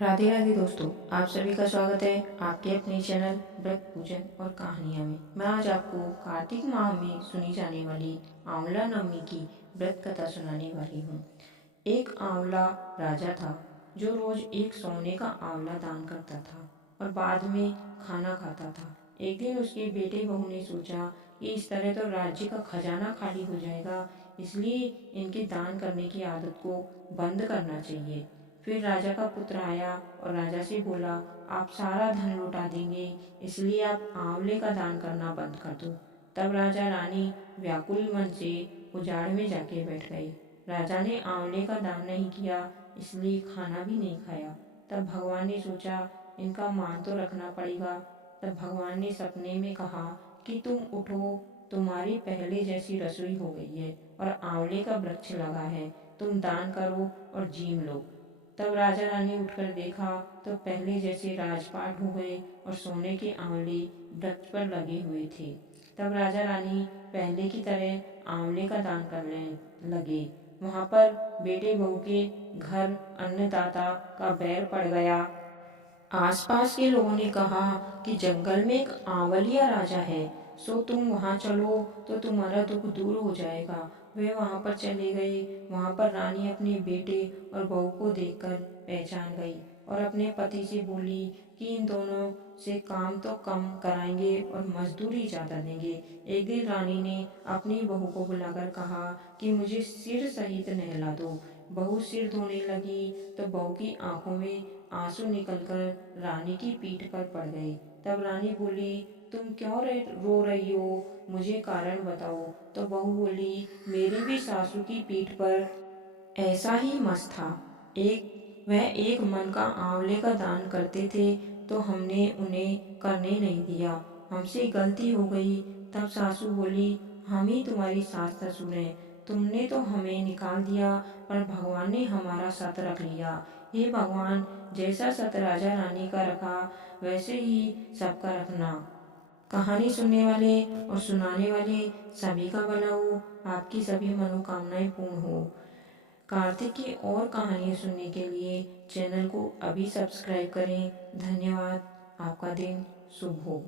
राधे राधे दोस्तों, आप सभी का स्वागत है आपके अपने चैनल व्रत पूजन और कहानियाँ में। मैं आज आपको कार्तिक माह में सुनी जाने वाली आंवला नवमी की व्रत कथा सुनाने वाली हूँ। एक आंवला राजा था जो रोज एक सोने का आंवला दान करता था और बाद में खाना खाता था। एक दिन उसके बेटे बहू ने सोचा कि इस तरह तो राज्य का खजाना खाली हो जाएगा, इसलिए इनके दान करने की आदत को बंद करना चाहिए। फिर राजा का पुत्र आया और राजा से बोला, आप सारा धन लौटा देंगे, इसलिए आप आंवले का दान करना बंद कर दो। तब राजा रानी व्याकुल मन से उजाड़ में जाके बैठ गई। राजा ने आंवले का दान नहीं किया, इसलिए खाना भी नहीं खाया। तब भगवान ने सोचा, इनका मान तो रखना पड़ेगा। तब भगवान ने सपने में कहा कि तुम उठो, तुम्हारी पहले जैसी रसोई हो गई है और आंवले का वृक्ष लगा है, तुम दान करो और जीम लो। तब राजा रानी उठकर देखा तो पहले जैसे राजपाट हो गए और सोने के आंवले वृक्ष पर लगे हुए थे। तब राजा रानी पहले की तरह आंवले का दान करने लगे। वहाँ पर बेटे बहू के घर अन्नदाता का बैर पड़ गया। आसपास के लोगों ने कहा कि जंगल में एक आंवलिया राजा है, सो तुम वहाँ चलो तो तुम्हारा दुख दूर हो जाएगा। वे वहाँ पर चले गए। वहाँ पर रानी अपने बेटे और बहू को देखकर पहचान गई और अपने पति से बोली कि इन दोनों से काम तो कम कराएंगे और मजदूरी ज़्यादा देंगे। एक दिन रानी ने अपनी बहू को बुलाकर कहा कि मुझे सिर सहित नहला दो। बहू सिर धोने लगी तो बहू की आंखों में आंसू निकलकर रानी की पीठ पर पड़ गए। तब रानी बोली, तुम क्यों रो रही हो, मुझे कारण बताओ। तो बहू बोली, मेरी भी सासू की पीठ पर ऐसा ही मस था। वह एक मन का आंवले का दान करते थे तो हमने उन्हें करने नहीं दिया, हमसे गलती हो गई। तब सासू बोली, हम ही तुम्हारी सास ससुर हैं, तुमने तो हमें निकाल दिया पर भगवान ने हमारा साथ रख लिया। हे भगवान, जैसा सत राजा रानी का रखा वैसे ही सबका रखना। कहानी सुनने वाले और सुनाने वाले सभी का भला हो, आपकी सभी मनोकामनाएं पूर्ण हो। कार्तिक की और कहानियाँ सुनने के लिए चैनल को अभी सब्सक्राइब करें। धन्यवाद। आपका दिन शुभ हो।